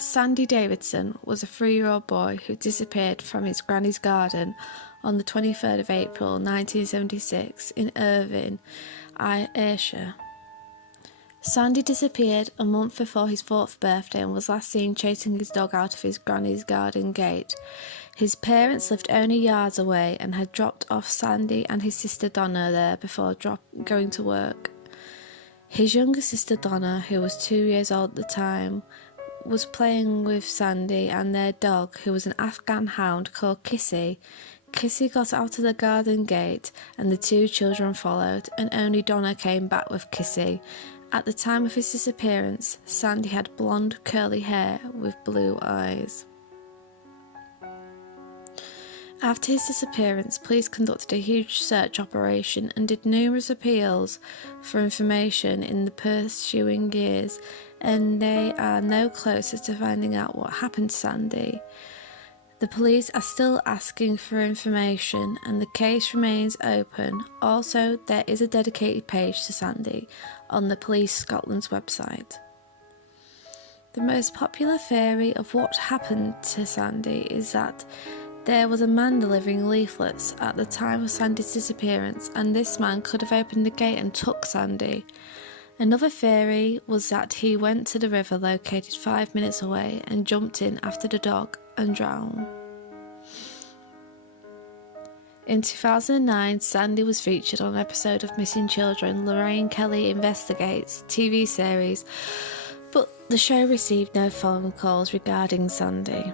Sandy Davidson was a 3-year-old boy who disappeared from his granny's garden on the 23rd of April 1976 in Irvine, Ayrshire. Sandy disappeared a month before his 4th birthday and was last seen chasing his dog out of his granny's garden gate. His parents lived only yards away and had dropped off Sandy and his sister Donna there before going to work. His younger sister Donna, who was 2 years old at the time, was playing with Sandy and their dog, who was an Afghan hound called Kissy. Kissy got out of the garden gate and the two children followed, and only Donna came back with Kissy. At the time of his disappearance, Sandy had blonde curly hair with blue eyes. After his disappearance, police conducted a huge search operation and did numerous appeals for information in the pursuing years, and they are no closer to finding out what happened to Sandy. The police are still asking for information and the case remains open. Also, there is a dedicated page to Sandy on the Police Scotland's website. The most popular theory of what happened to Sandy is that there was a man delivering leaflets at the time of Sandy's disappearance, and this man could have opened the gate and took Sandy. Another theory was that he went to the river located 5 minutes away and jumped in after the dog and drowned. In 2009, Sandy was featured on an episode of Missing Children Lorraine Kelly Investigates TV series, but the show received no phone calls regarding Sandy.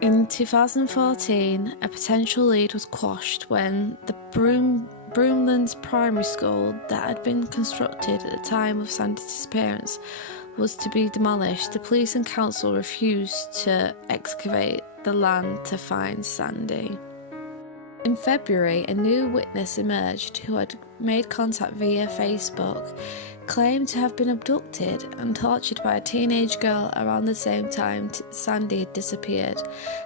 In 2014, a potential lead was quashed when the Broomlands Primary School that had been constructed at the time of Sandy's disappearance was to be demolished. The police and council refused to excavate the land to find Sandy. In February, a new witness emerged who had made contact via Facebook, claimed to have been abducted and tortured by a teenage girl around the same time Sandy had disappeared.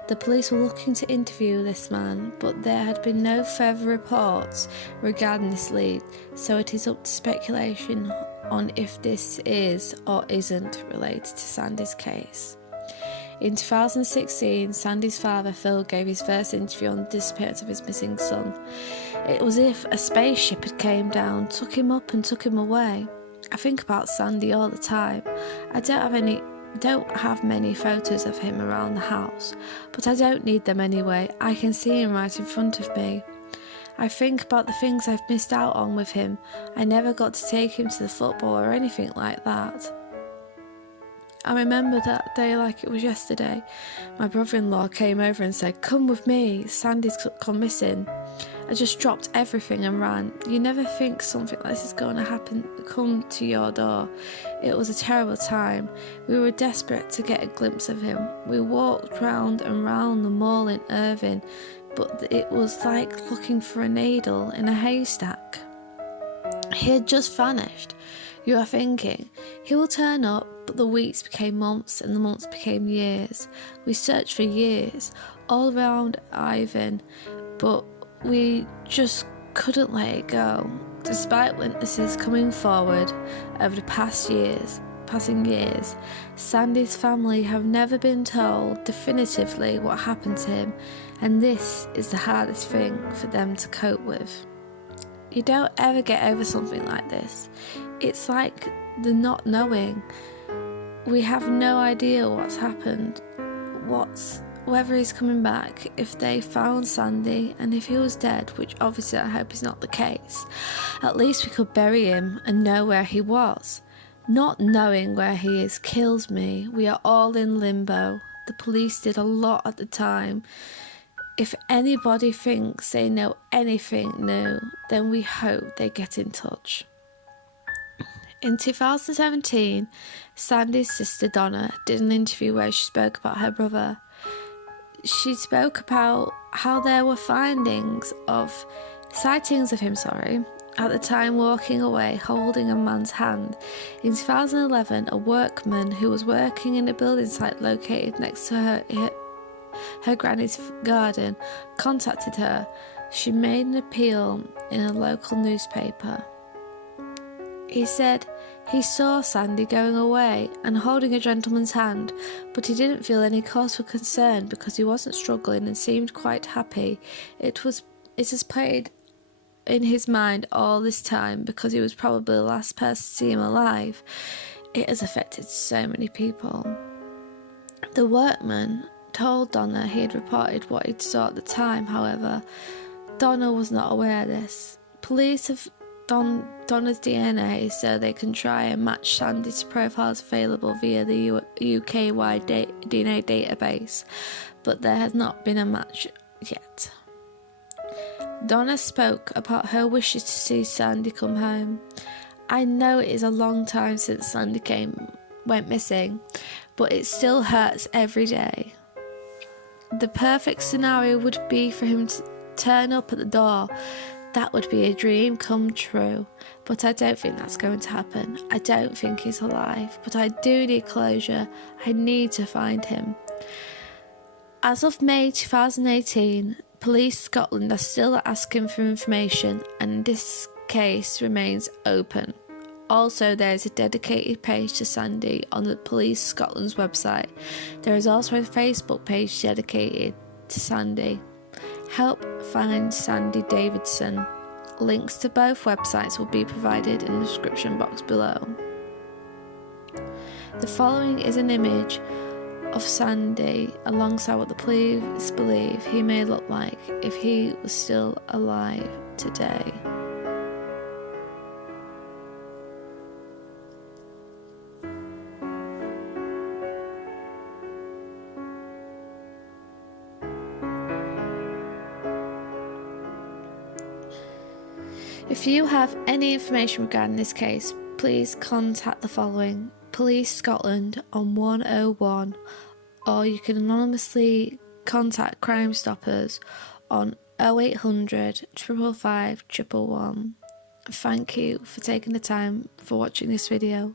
The police were looking to interview this man, but there had been no further reports regarding this lead, so it is up to speculation on if this is or isn't related to Sandy's case. In 2016, Sandy's father Phil gave his first interview on the disappearance of his missing son. It was as if a spaceship had came down, took him up and took him away. I think about Sandy all the time. I don't have many photos of him around the house, but I don't need them anyway. I can see him right in front of me. I think about the things I've missed out on with him. I never got to take him to the football or anything like that. I remember that day like it was yesterday. My brother-in-law came over and said, "Come with me, Sandy's gone missing." I just dropped everything and ran. You never think something like this is going to come to your door. It was a terrible time. We were desperate to get a glimpse of him. We walked round and round the mall in Irvine, but it was like looking for a needle in a haystack. He had just vanished. You are thinking, he will turn up, but the weeks became months and the months became years. We searched for years, all around Irvine, but we just couldn't let it go. Despite witnesses coming forward over the passing years, Sandy's family have never been told definitively what happened to him, and this is the hardest thing for them to cope with. You don't ever get over something like this. It's like the not knowing. We have no idea what's happened, whether he's coming back, if they found Sandy, and if he was dead, which obviously I hope is not the case. At least we could bury him and know where he was. Not knowing where he is kills me. We are all in limbo. The police did a lot at the time. If anybody thinks they know anything new, then we hope they get in touch. In 2017, Sandy's sister Donna did an interview where she spoke about her brother. She spoke about how there were sightings of him, at the time walking away holding a man's hand. In 2011, a workman who was working in a building site located next to her granny's garden contacted her. She made an appeal in a local newspaper. He said He saw Sandy going away and holding a gentleman's hand, but he didn't feel any cause for concern because he wasn't struggling and seemed quite happy. It has played in his mind all this time because he was probably the last person to see him alive. It has affected so many people. The workman told Donna he had reported what he'd saw at the time. However, Donna was not aware of this. Police have Donna's DNA so they can try and match Sandy to profiles available via the UK-wide DNA database, but there has not been a match yet. Donna spoke about her wishes to see Sandy come home. I know it is a long time since Sandy went missing, but it still hurts every day. The perfect scenario would be for him to turn up at the door. That would be a dream come true, but I don't think that's going to happen. I don't think he's alive, but I do need closure. I need to find him. As of May 2018, Police Scotland are still asking for information, and this case remains open. Also, there is a dedicated page to Sandy on the Police Scotland's website. There is also a Facebook page dedicated to Sandy. Help find Sandy Davidson. Links to both websites will be provided in the description box below. The following is an image of Sandy alongside what the police believe he may look like if he was still alive today. If you have any information regarding this case, please contact the following: Police Scotland on 101, or you can anonymously contact Crimestoppers on 0800 555 111. Thank you for taking the time for watching this video.